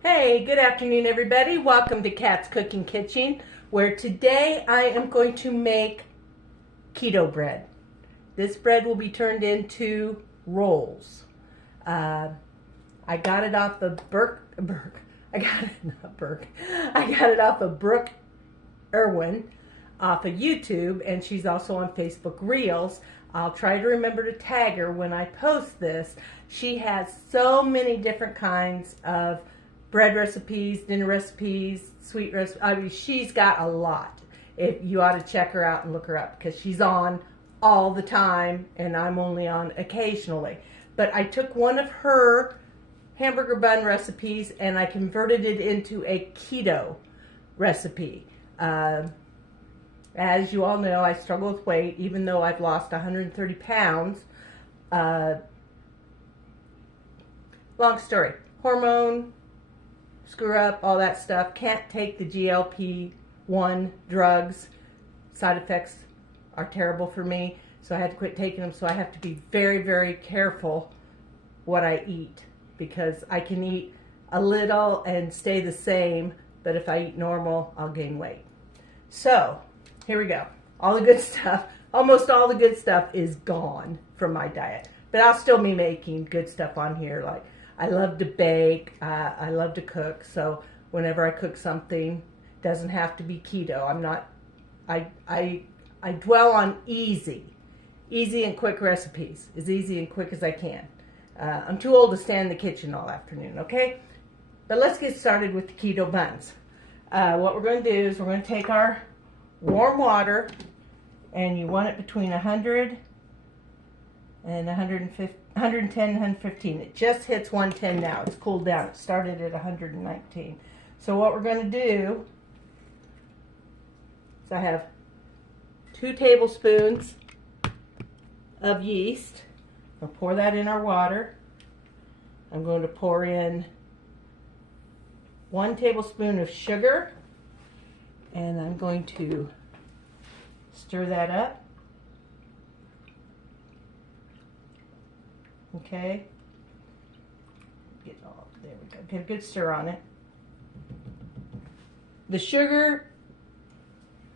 Hey, good afternoon everybody. Welcome to Kat's Cooking Kitchen, where today I am going to make keto bread. This bread will be turned into rolls. I got it off of I got it off of Brooke Ervin off of YouTube, and she's also on Facebook Reels. I'll try to remember to tag her when I post this. She has so many different kinds of bread recipes, dinner recipes, sweet recipes. I mean, she's got a lot. You ought to check her out and look her up because she's on all the time and I'm only on occasionally. But I took one of her hamburger bun recipes and I converted it into a keto recipe. As you all know, I struggle with weight, even though I've lost 130 pounds. Long story. Hormone screw up, all that stuff. Can't take the GLP-1 drugs. Side effects are terrible for me, so I had to quit taking them. So I have to be very, very careful what I eat, because I can eat a little and stay the same, but if I eat normal, I'll gain weight. So here we go. All the good stuff, almost all the good stuff is gone from my diet, but I'll still be making good stuff on here. Like, I love to bake, I love to cook, so whenever I cook something, it doesn't have to be keto. I dwell on easy and quick recipes, as easy and quick as I can. I'm too old to stand in the kitchen all afternoon, okay? But let's get started with the keto buns. What we're going to do is we're going to take our warm water, and you want it between 100 and 110 and 115. It just hits 110 now. It's cooled down. It started at 119. So what we're going to do is I have 2 tablespoons of yeast. I'll pour that in our water. I'm going to pour in 1 tablespoon of sugar, and I'm going to stir that up. Okay, there we go. Get a good stir on it. The sugar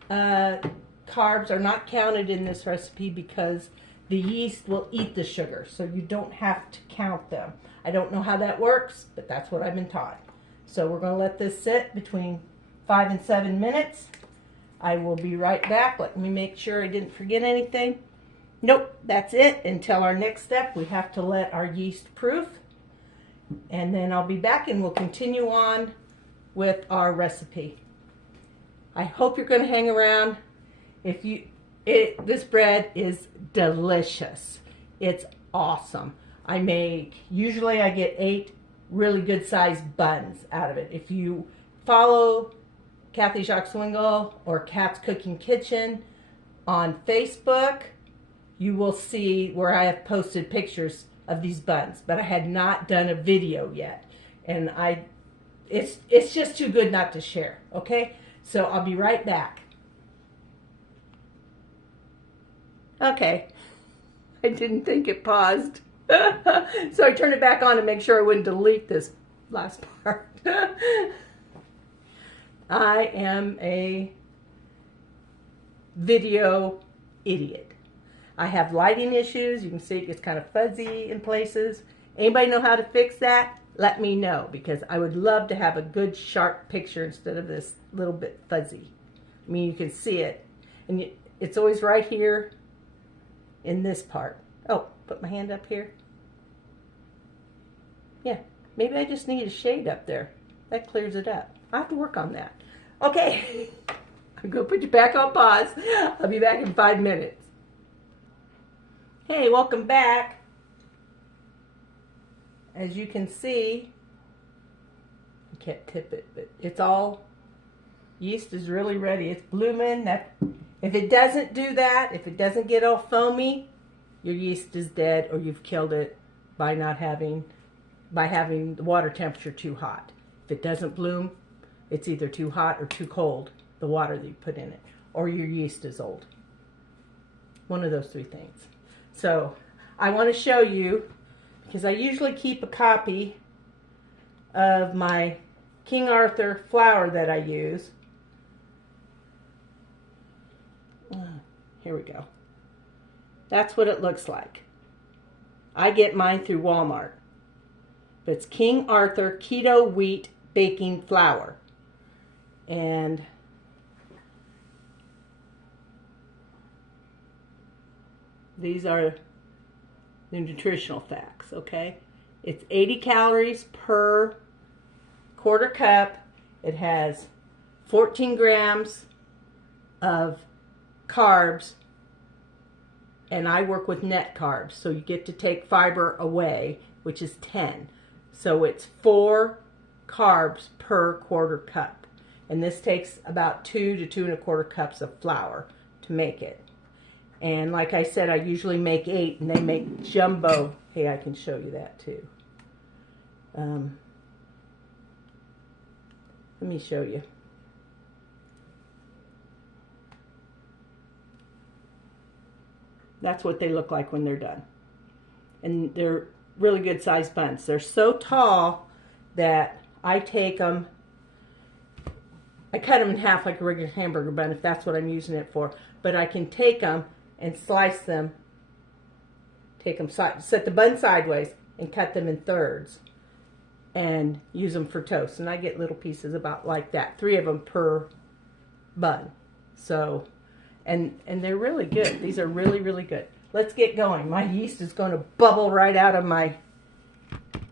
carbs are not counted in this recipe because the yeast will eat the sugar, so you don't have to count them. I don't know how that works, but that's what I've been taught. So we're going to let this sit between 5 and 7 minutes. I will be right back. Let me make sure I didn't forget anything. Nope, that's it. Until our next step, we have to let our yeast proof. And then I'll be back and we'll continue on with our recipe. I hope you're going to hang around. This bread is delicious. It's awesome. Usually I get 8 really good sized buns out of it. If you follow Kathy Shock-Swingle or Kat's Cooking Kitchen on Facebook, you will see where I have posted pictures of these buns, but I had not done a video yet, and it's just too good not to share. Okay, so I'll be right back. Okay, I didn't think it paused, so I turned it back on to make sure I wouldn't delete this last part. I am a video idiot. I have lighting issues. You can see it gets kind of fuzzy in places. Anybody know how to fix that? Let me know, because I would love to have a good sharp picture instead of this little bit fuzzy. I mean, you can see it, and it's always right here in this part. Oh, put my hand up here. Yeah, maybe I just need a shade up there. That clears it up. I have to work on that. Okay, I'm going to put you back on pause. I'll be back in 5 minutes. Hey, welcome back. As you can see, you can't tip it, but it's all, yeast is really ready. It's blooming. If it doesn't do that, if it doesn't get all foamy, your yeast is dead, or you've killed it by having the water temperature too hot. If it doesn't bloom, it's either too hot or too cold, the water that you put in it, or your yeast is old. One of those 3 things. So I want to show you, because I usually keep a copy of my King Arthur flour that I use. Here we go. That's what it looks like. I get mine through Walmart. But it's King Arthur Keto Wheat Baking Flour. And these are the nutritional facts, okay? It's 80 calories per quarter cup. It has 14 grams of carbs, and I work with net carbs, so you get to take fiber away, which is 10. So it's 4 carbs per quarter cup. And this takes about 2 to 2 1/4 cups of flour to make it. And like I said, I usually make 8, and they make jumbo. Hey, I can show you that too. Let me show you. That's what they look like when they're done. And they're really good sized buns. They're so tall that I take them, I cut them in half like a regular hamburger bun if that's what I'm using it for. But I can take them and slice them, take them, set the bun sideways and cut them in thirds and use them for toast. And I get little pieces about like that, 3 of them per bun. So, and they're really good. These are really, really good. Let's get going. My yeast is going to bubble right out of my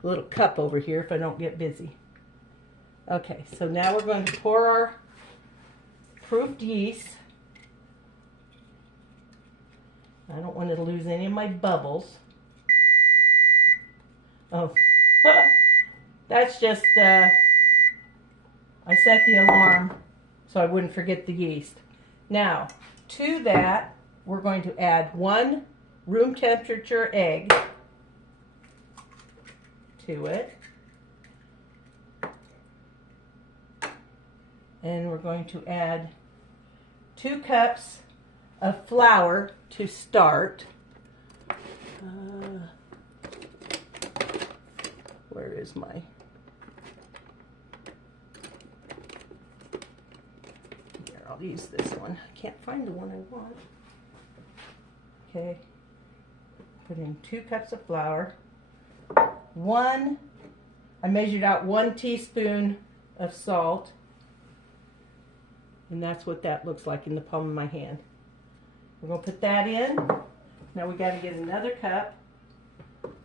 little cup over here if I don't get busy. Okay, so now we're going to pour our proofed yeast. I don't want to lose any of my bubbles. Oh, that's just, I set the alarm so I wouldn't forget the yeast. Now, to that, we're going to add 1 room temperature egg to it. And we're going to add 2 cups of flour to start. Where is my... Here, I'll use this one. I can't find the one I want. Okay. Put in 2 cups of flour. I measured out 1 teaspoon of salt. And that's what that looks like in the palm of my hand. We're going to put that in. Now we got to get another cup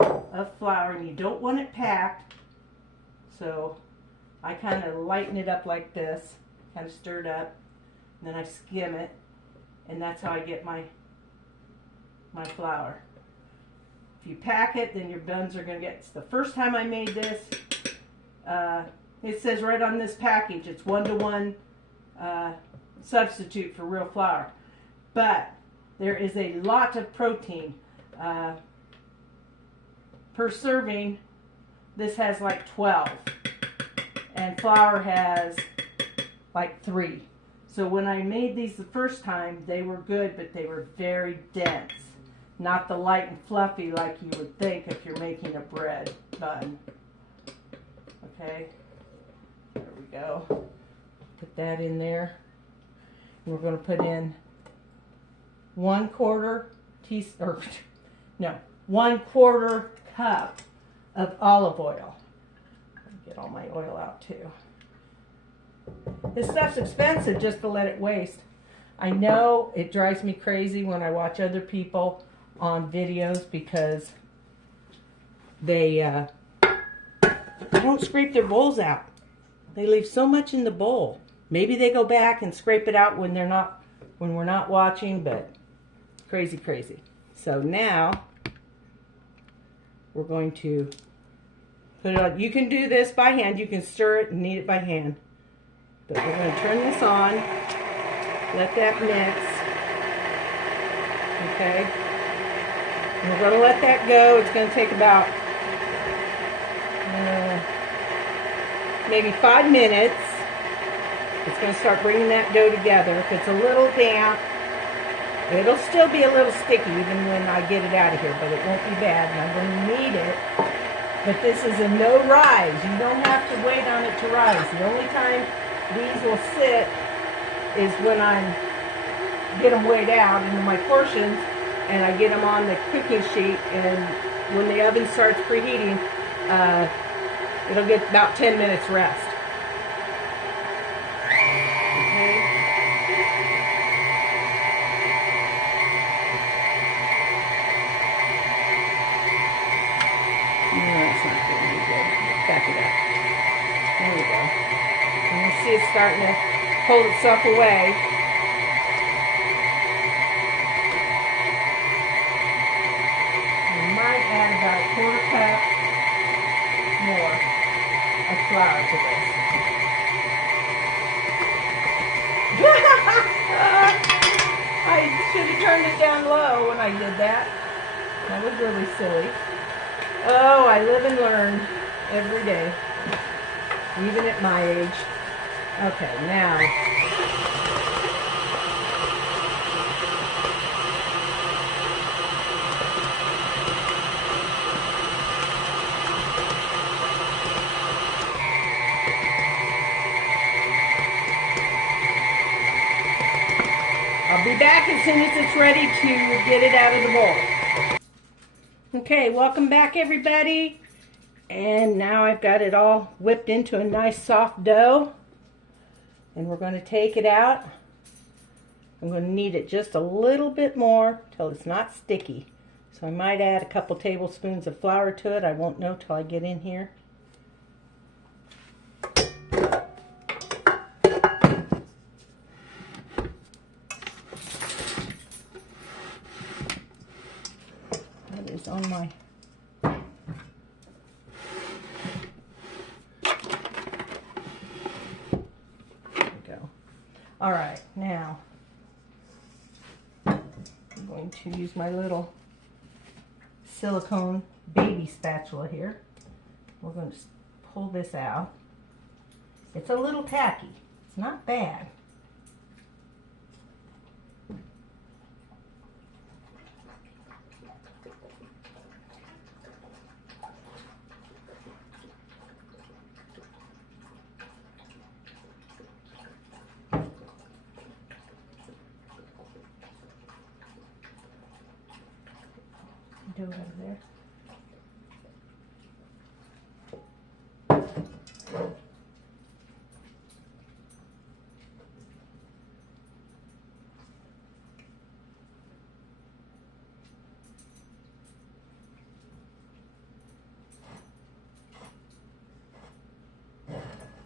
of flour, and you don't want it packed. So I kind of lighten it up like this, kind of stir it up, and then I skim it, and that's how I get my flour. If you pack it, then your buns are going to get, it's the first time I made this, it says right on this package, it's 1-to-1 substitute for real flour. But there is a lot of protein. Per serving, this has like 12. And flour has like 3. So when I made these the first time, they were good, but they were very dense. Not the light and fluffy like you would think if you're making a bread bun. Okay, there we go. Put that in there. And we're going to put in 1/4 cup of olive oil. Get all my oil out too. This stuff's expensive just to let it waste. I know it drives me crazy when I watch other people on videos because they don't scrape their bowls out. They leave so much in the bowl. Maybe they go back and scrape it out when we're not watching, but crazy, crazy. So now we're going to put it on. You can do this by hand. You can stir it and knead it by hand. But we're going to turn this on. Let that mix. Okay. And we're going to let that go. It's going to take about maybe 5 minutes. It's going to start bringing that dough together. If it's a little damp, it'll still be a little sticky even when I get it out of here, but it won't be bad. And I'm going to knead it But this is a no rise. You don't have to wait on it to rise. The only time these will sit is when I get them weighed out into my portions and I get them on the cooking sheet, and when the oven starts preheating, it'll get about 10 minutes rest. Okay. No, that's not going to be good. Back it up. There we go. And you see it's starting to hold itself away. Add about a quarter cup more of flour to this. I should have turned it down low when I did that. That was really silly. Oh, I live and learn every day, even at my age. Okay, now be back as soon as it's ready to get it out of the bowl. Okay, welcome back everybody. And now I've got it all whipped into a nice soft dough. And we're going to take it out. I'm going to knead it just a little bit more till it's not sticky. So I might add a couple tablespoons of flour to it. I won't know till I get in here. On my there we go. All right, now I'm going to use my little silicone baby spatula here. We're going to pull this out. It's a little tacky. It's not bad. Dough over there.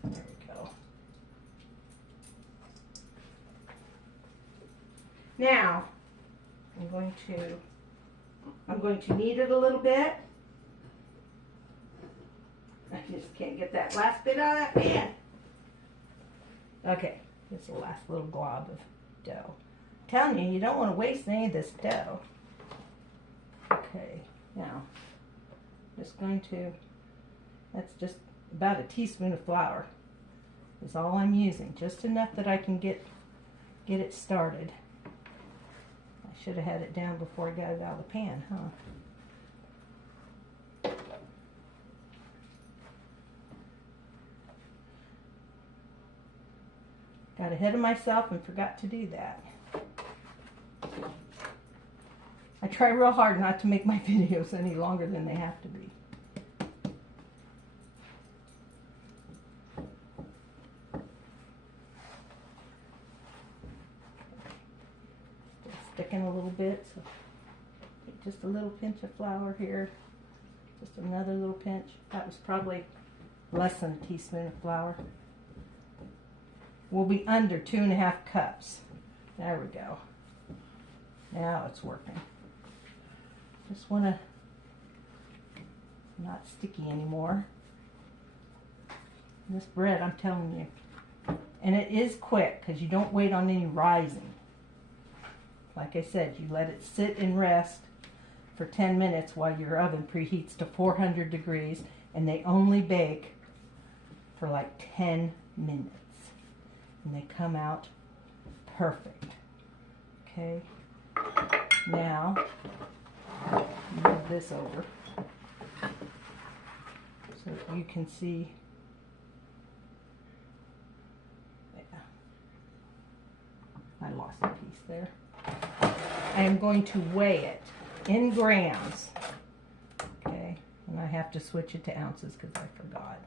There we go. Now I'm going to knead it a little bit. I just can't get that last bit out of that pan. Okay, this is the last little glob of dough. I'm telling you, you don't want to waste any of this dough. Okay, now, that's just about a teaspoon of flour. Is all I'm using, just enough that I can get it started. I should have had it down before I got it out of the pan, huh? Got ahead of myself and forgot to do that. I try real hard not to make my videos any longer than they have to be. Sticking a little bit, so just a little pinch of flour here, just another little pinch. That was probably less than a teaspoon of flour. We'll be under 2.5 cups. There we go. Now it's working. Just want to not sticky anymore. This bread, I'm telling you, and it is quick because you don't wait on any rising. Like I said, you let it sit and rest for 10 minutes while your oven preheats to 400 degrees, and they only bake for like 10 minutes. And they come out perfect. Okay, now move this over. so you can see. Yeah. I lost a piece there. I am going to weigh it in grams. Okay, and I have to switch it to ounces because I forgot.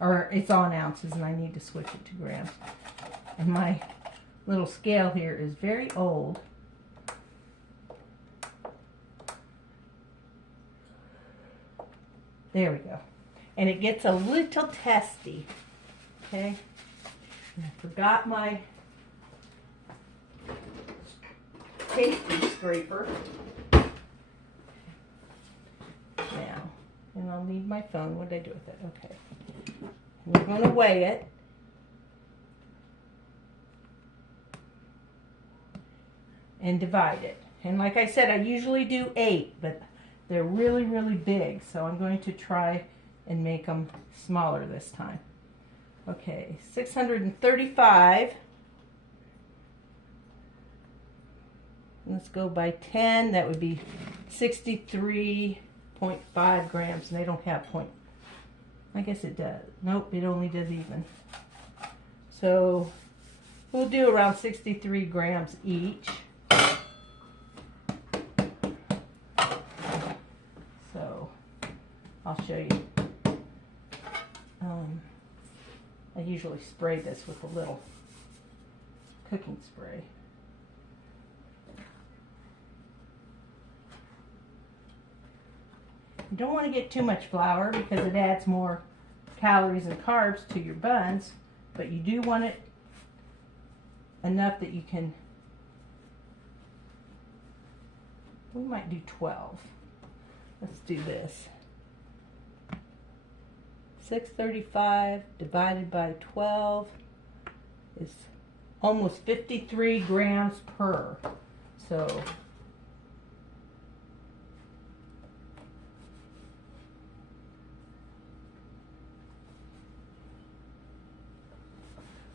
Or it's on ounces and I need to switch it to grams. And my little scale here is very old. There we go. And it gets a little testy. Okay. And I forgot my tasting scraper. Now, and I'll need my phone. What did I do with it? Okay. We're going to weigh it. And divide it. And like I said, I usually do 8, but they're really, really big. So I'm going to try and make them smaller this time. Okay, 635. Let's go by 10. That would be 63.5 grams. And they don't have point. I guess it does. Nope, it only does even. So we'll do around 63 grams each. So I'll show you. I usually spray this with a little cooking spray. You don't want to get too much flour because it adds more calories and carbs to your buns, but you do want it enough that you can, we might do 12. Let's do this. 635 divided by 12 is almost 53 grams per. So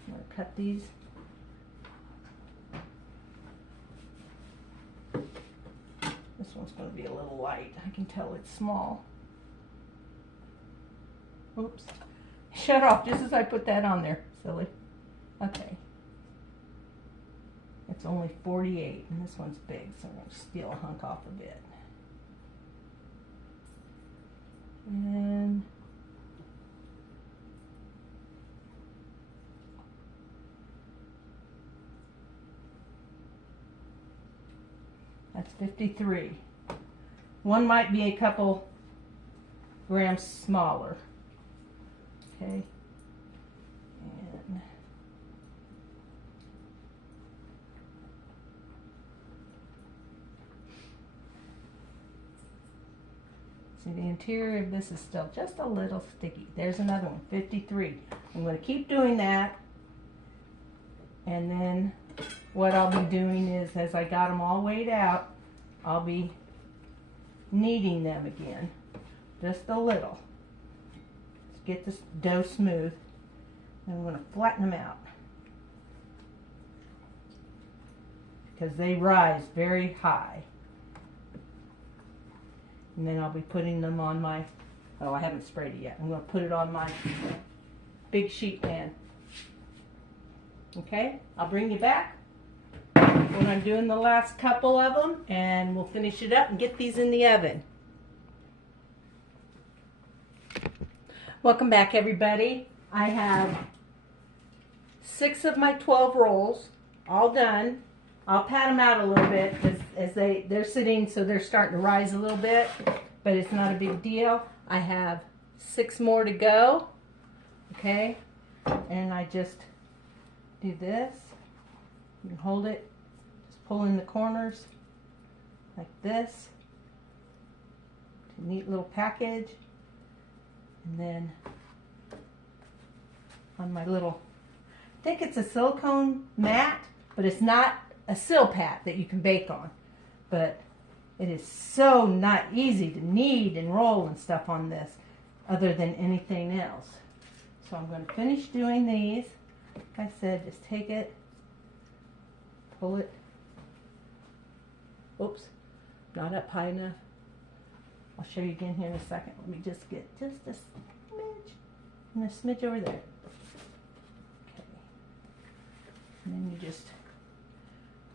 I'm going to cut these. This one's going to be a little light. I can tell it's small. Oops. Shut off just as I put that on there. Silly. Okay. It's only 48, and this one's big, so I'm going to steal a hunk off a bit. And that's 53. One might be a couple grams smaller. Okay. And see, the interior of this is still just a little sticky. There's another one, 53. I'm going to keep doing that. And then what I'll be doing is, as I got them all weighed out, I'll be kneading them again. Just a little. Let's get this dough smooth. And I'm going to flatten them out, because they rise very high. And then I'll be putting them on my, oh, I haven't sprayed it yet. I'm going to put it on my big sheet pan. Okay, I'll bring you back when I'm doing the last couple of them, and we'll finish it up and get these in the oven. Welcome back, everybody. I have 6 of my 12 rolls all done. I'll pat them out a little bit because as they're sitting, so they're starting to rise a little bit, but it's not a big deal. I have 6 more to go. Okay, and I just do this. You can hold it, just pull in the corners like this. It's a neat little package. And then on my little, I think it's a silicone mat, but it's not a Silpat that you can bake on. But it is so not easy to knead and roll and stuff on this other than anything else. So I'm going to finish doing these. Like I said, just take it, pull it, oops, not up high enough, I'll show you again here in a second. Let me just get just a smidge and a smidge over there. Okay. And then you just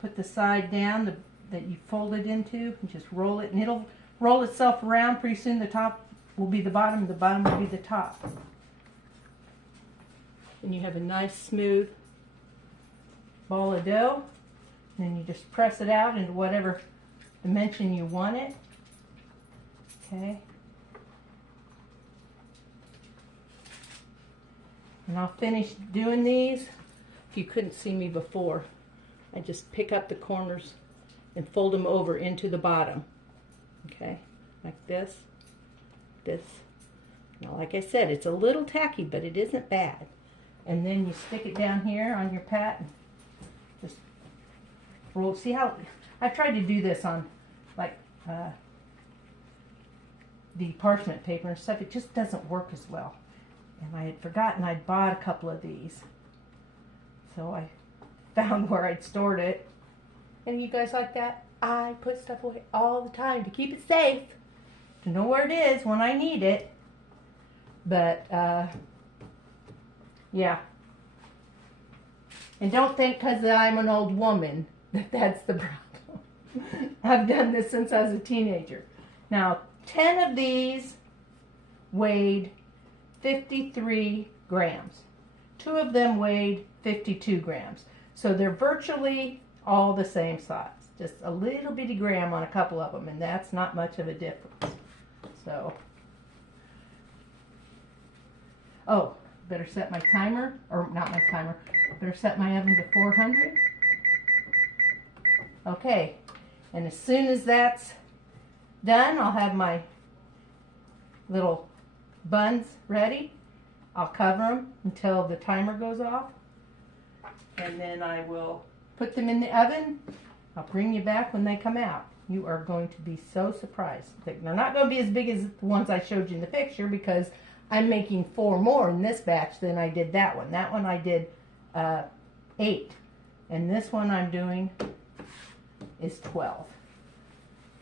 put the side down that you fold it into and just roll it, and it'll roll itself around. Pretty soon the top will be the bottom will be the top. And you have a nice smooth ball of dough. And then you just press it out into whatever dimension you want it. Okay. And I'll finish doing these. If you couldn't see me before, I just pick up the corners and fold them over into the bottom. Okay, like this, this. Now, like I said, it's a little tacky, but it isn't bad. And then you stick it down here on your pat and just roll. See how I've tried to do this on like the parchment paper and stuff. It just doesn't work as well. And I had forgotten I'd bought a couple of these, so I found where I'd stored it. And you guys like that? I put stuff away all the time to keep it safe, to know where it is when I need it. But yeah. And don't think because I'm an old woman that that's the problem. I've done this since I was a teenager. Now, 10 of these weighed 53 grams. 2 of them weighed 52 grams. So they're virtually all the same size. Just a little bitty gram on a couple of them, and that's not much of a difference. So, oh, better set my timer, or not my timer, better set my oven to 400. Okay, and as soon as that's done, I'll have my little buns ready. I'll cover them until the timer goes off, and then I will put them in the oven. I'll bring you back when they come out. You are going to be so surprised. They're not going to be as big as the ones I showed you in the picture, because I'm making 4 more in this batch than I did that one. That one I did 8. And this one I'm doing is 12.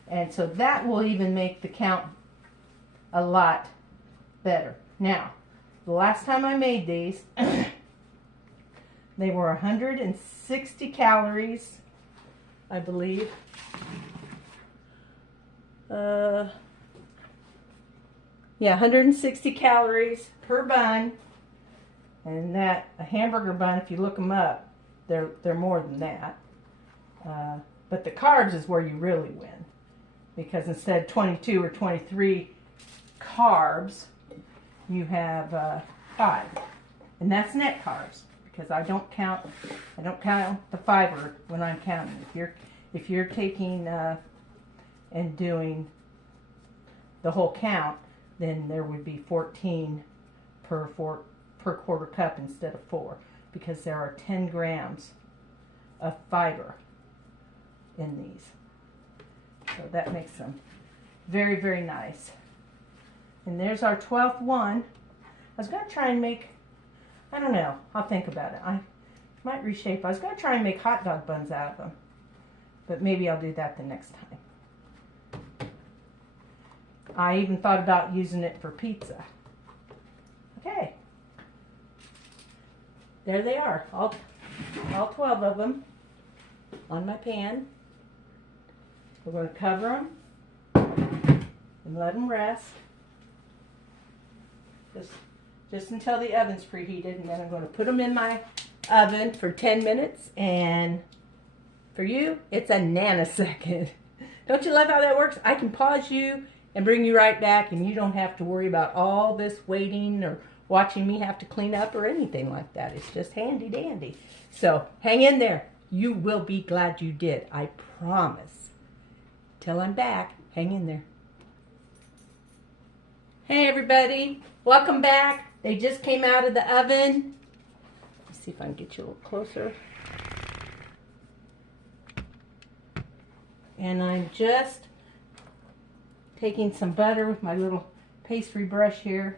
And so that will even make the count a lot better. Now, the last time I made these, they were 160 calories, I believe. Yeah, 160 calories per bun. And that, a hamburger bun, if you look them up, they're more than that. But the carbs is where you really win. Because instead of 22 or 23 carbs, you have 5. And that's net carbs. Because I don't count the fiber when I'm counting. If you're taking and doing the whole count, then there would be 14 per quarter cup instead of 4, because there are 10 grams of fiber in these. So that makes them very, very nice. And there's our 12th one. I was going to try and make, I don't know, I'll think about it. I might reshape. I was going to try and make hot dog buns out of them, but maybe I'll do that the next time. I even thought about using it for pizza. Okay. There they are, all 12 of them on my pan. We're going to cover them and let them rest. Just until the oven's preheated, and then I'm going to put them in my oven for 10 minutes, and for you, it's a nanosecond. Don't you love how that works? I can pause you and bring you right back, and you don't have to worry about all this waiting or watching me have to clean up or anything like that. It's just handy dandy. So hang in there. You will be glad you did. I promise. Till I'm back, hang in there. Hey everybody, welcome back. They just came out of the oven. Let's see if I can get you a little closer. And I'm just taking some butter with my little pastry brush here.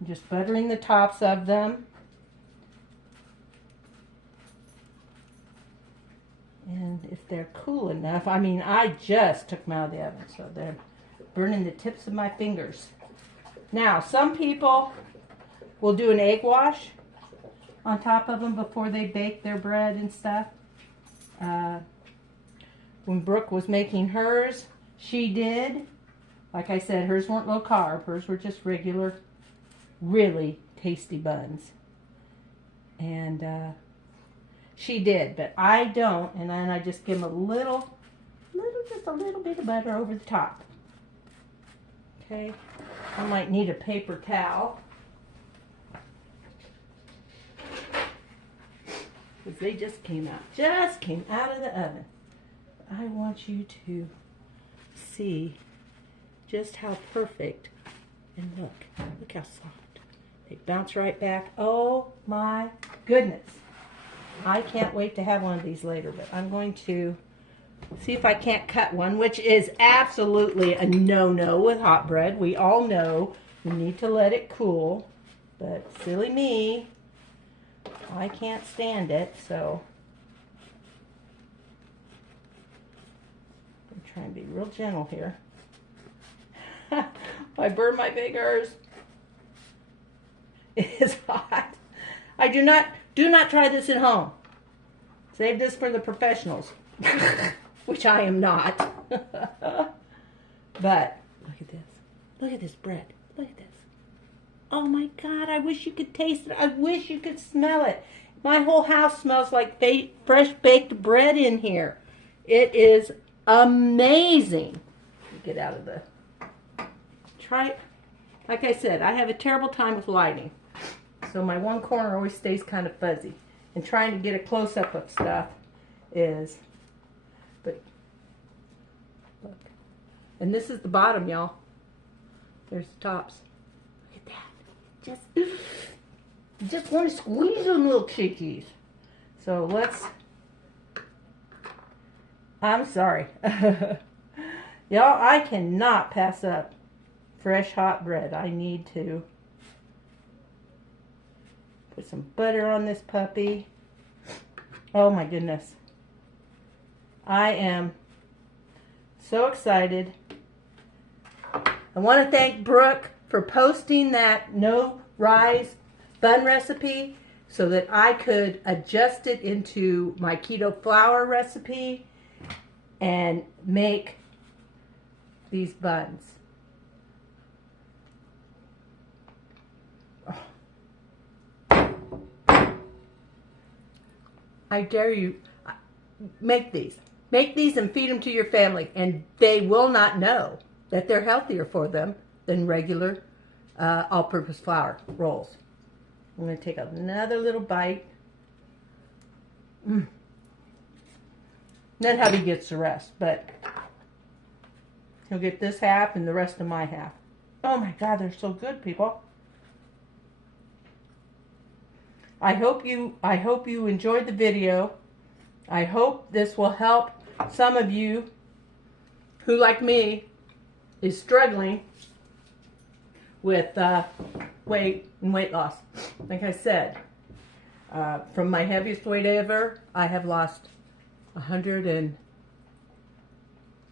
I'm just buttering the tops of them. And if they're cool enough, I mean, I just took them out of the oven, so burning the tips of my fingers. Now, some people will do an egg wash on top of them before they bake their bread and stuff. When Brooke was making hers, she did. Like I said, hers weren't low carb. Hers were just regular, really tasty buns. And she did, but I don't. And then I just give them just a little bit of butter over the top. Okay, I might need a paper towel. Because they just came out of the oven. I want you to see just how perfect, and look how soft. They bounce right back. Oh my goodness. I can't wait to have one of these later, but I'm going to see if I can't cut one, which is absolutely a no-no with hot bread. We all know you need to let it cool, but silly me, I can't stand it, so I'm trying to be real gentle here. I burn my fingers. It is hot. I do not try this at home. Save this for the professionals, which I am not. But look at this. Look at this bread. Look at this. Oh my God, I wish you could taste it. I wish you could smell it. My whole house smells like fresh baked bread in here. It is amazing. Get out of the... Try it. Like I said, I have a terrible time with lighting. So my one corner always stays kind of fuzzy. And trying to get a close-up of stuff is... But look. And this is the bottom, y'all. There's the tops. Look at that. Just want to squeeze them little chickies. So let's... I'm sorry. Y'all, I cannot pass up fresh hot bread. I need to put some butter on this puppy. Oh my goodness. I am so excited. I want to thank Brooke for posting that no rise bun recipe so that I could adjust it into my keto flour recipe and make these buns. I dare you, make these. Make these and feed them to your family, and they will not know that they're healthier for them than regular all-purpose flour rolls. I'm going to take another little bite. Then hubby gets the rest, but he'll get this half and the rest of my half. Oh my God, they're so good, people. I hope you enjoyed the video. I hope this will help some of you who, like me, is struggling with weight and weight loss. Like I said, from my heaviest weight ever, I have lost 100 and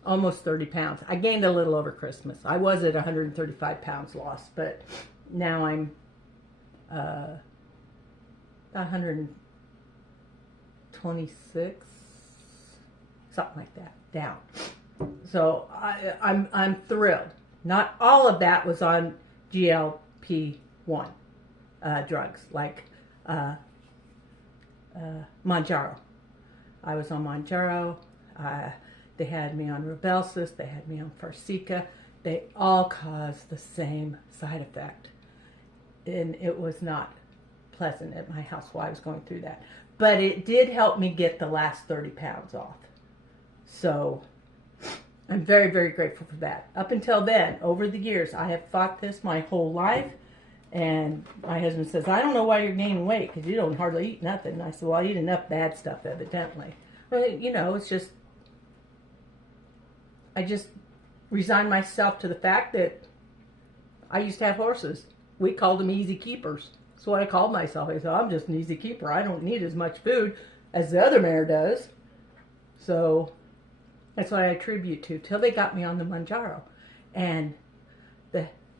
almost 30 pounds. I gained a little over Christmas. I was at 135 pounds lost, but now I'm 126, something like that, down. So I'm thrilled. Not all of that was on GLP-1 drugs like Mounjaro. I was on Mounjaro. They had me on Rybelsus. They had me on Farxiga. They all caused the same side effect, and it was not pleasant at my house while I was going through that. But it did help me get the last 30 pounds off. So I'm very, very grateful for that. Up until then, over the years, I have fought this my whole life. And my husband says, I don't know why you're gaining weight because you don't hardly eat nothing. And I said, well, I eat enough bad stuff, evidently. But, you know, it's just, I just resigned myself to the fact that I used to have horses. We called them easy keepers. That's what I called myself. I said, I'm just an easy keeper. I don't need as much food as the other mare does. So that's what I attribute to, till they got me on the Mounjaro. And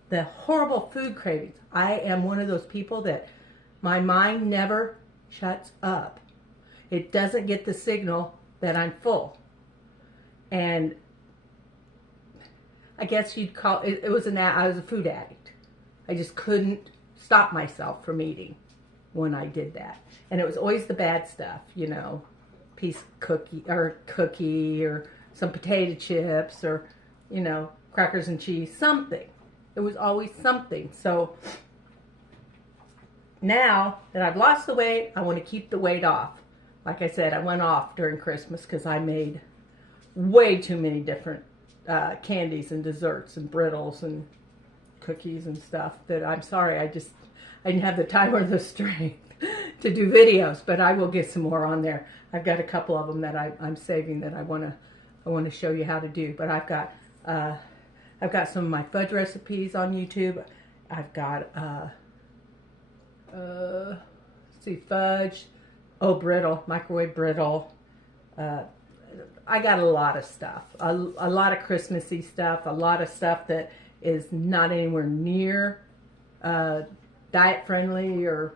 the horrible food cravings. I am one of those people that my mind never shuts up. It doesn't get the signal that I'm full. And I guess you'd call it, I was a food addict. I just couldn't stop myself from eating when I did that. And it was always the bad stuff, you know, piece cookie or some potato chips or, you know, crackers and cheese, something. It was always something. So now that I've lost the weight, I want to keep the weight off. Like I said, I went off during Christmas because I made way too many different candies and desserts and brittles and cookies and stuff that I'm sorry, I didn't have the time or the strength to do videos, but I will get some more on there. I've got a couple of them that I'm saving that I want to show you how to do. But I've got some of my fudge recipes on YouTube. I've got fudge, brittle, microwave brittle. I got a lot of stuff, a lot of Christmassy stuff, a lot of stuff that is not anywhere near diet friendly or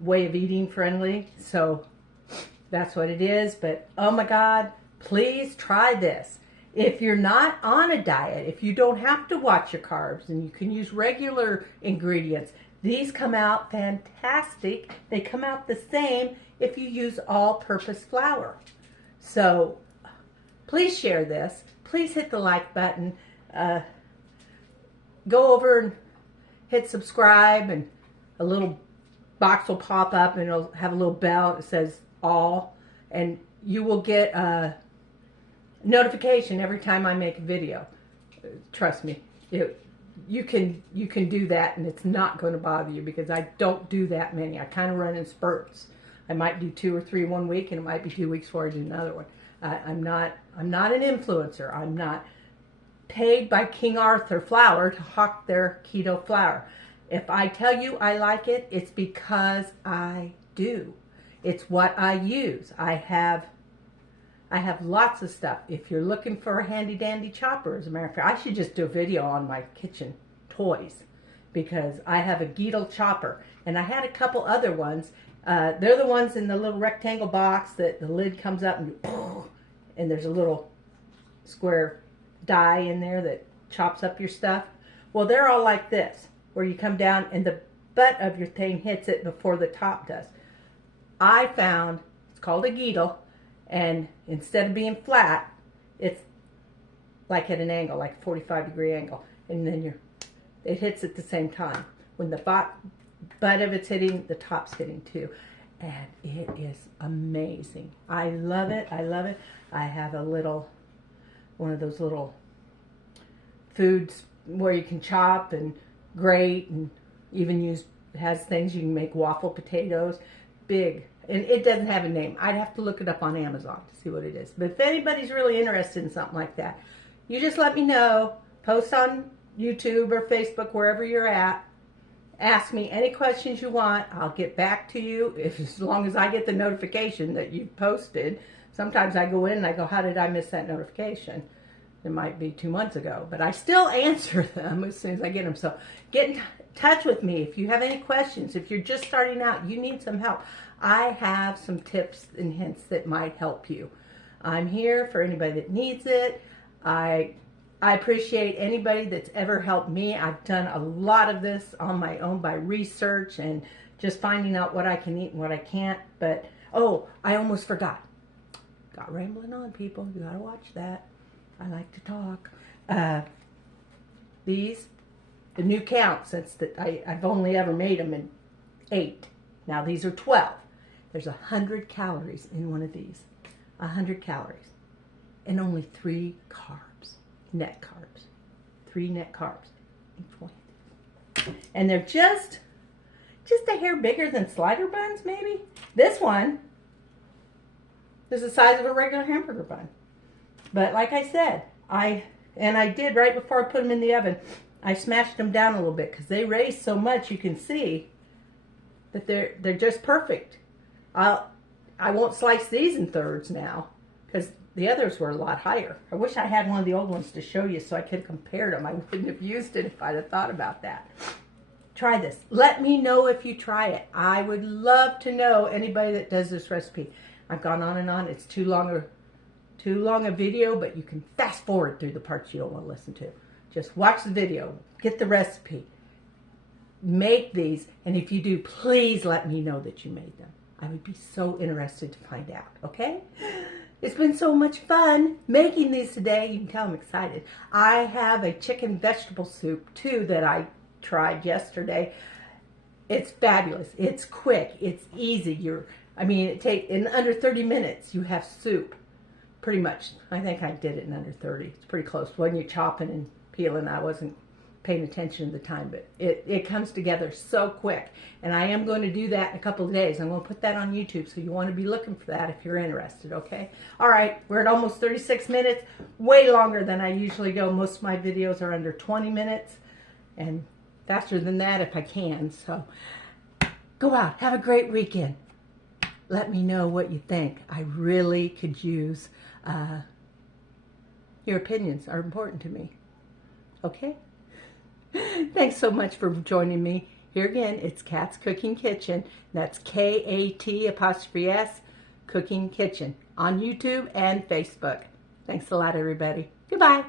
way of eating friendly. So that's what it is. But oh my God, please try this. If you're not on a diet, if you don't have to watch your carbs and you can use regular ingredients, these come out fantastic. They come out the same if you use all-purpose flour. So please share this. Please hit the like button. Go over and hit subscribe, and a little box will pop up and it'll have a little bell that says all, and you will get a notification every time I make a video. Trust me, you can do that and it's not going to bother you, because I don't do that many. I kind of run in spurts. I might do 2 or 3 one week, and it might be 2 weeks before I do another one. I'm not an influencer. I'm not paid by King Arthur Flour to hawk their keto flour. If I tell you I like it, it's because I do. It's what I use. I have lots of stuff. If you're looking for a handy dandy chopper, as a matter of fact, I should just do a video on my kitchen toys, because I have a Keto chopper, and I had a couple other ones. They're the ones in the little rectangle box that the lid comes up and there's a little square die in there that chops up your stuff. Well, they're all like this, where you come down and the butt of your thing hits it before the top does. I found, it's called a Keto, and instead of being flat, it's like at an angle, like a 45-degree angle, and then it hits at the same time. When the butt of it's hitting, the top's hitting too, and it is amazing. I love it. I love it. I have one of those little foods where you can chop and grate, and even it has things you can make waffle potatoes, big. And it doesn't have a name. I'd have to look it up on Amazon to see what it is. But if anybody's really interested in something like that, you just let me know. Post on YouTube or Facebook, wherever you're at. Ask me any questions you want. I'll get back to you as long as I get the notification that you've posted. Sometimes I go in and I go, how did I miss that notification? It might be 2 months ago. But I still answer them as soon as I get them. So get in touch with me if you have any questions. If you're just starting out, you need some help, I have some tips and hints that might help you. I'm here for anybody that needs it. I appreciate anybody that's ever helped me. I've done a lot of this on my own by research and just finding out what I can eat and what I can't. But, oh, I almost forgot. Got rambling on, people. You gotta watch that. I like to talk. The new count, since I've only ever made them in 8. Now these are 12. There's 100 calories in one of these. 100 calories. And only 3 carbs. Net carbs. 3 net carbs. Each one. And they're just a hair bigger than slider buns, maybe. This one is the size of a regular hamburger bun. But like I said, I did right before I put them in the oven, I smashed them down a little bit because they raised so much. You can see that they're just perfect. I won't slice these in thirds now because the others were a lot higher. I wish I had one of the old ones to show you so I could have compared them. I wouldn't have used it if I'd have thought about that. Try this. Let me know if you try it. I would love to know anybody that does this recipe. I've gone on and on. It's too long a video, but you can fast forward through the parts you don't want to listen to. Just watch the video. Get the recipe. Make these, and if you do, please let me know that you made them. I would be so interested to find out, okay? It's been so much fun making these today. You can tell I'm excited. I have a chicken vegetable soup, too, that I tried yesterday. It's fabulous. It's quick. It's easy. In under 30 minutes, you have soup. Pretty much. I think I did it in under 30. It's pretty close. When you're chopping and peeling, I wasn't paying attention at the time, but it comes together so quick. And I am going to do that in a couple of days. I'm going to put that on YouTube, so you want to be looking for that if you're interested, okay? All right, we're at almost 36 minutes, way longer than I usually go. Most of my videos are under 20 minutes, and faster than that if I can. So go out, have a great weekend. Let me know what you think. I really could use your opinions are important to me, okay? Thanks so much for joining me. Here again, it's Kat's Cooking Kitchen. That's KAT' Cooking Kitchen on YouTube and Facebook. Thanks a lot, everybody. Goodbye.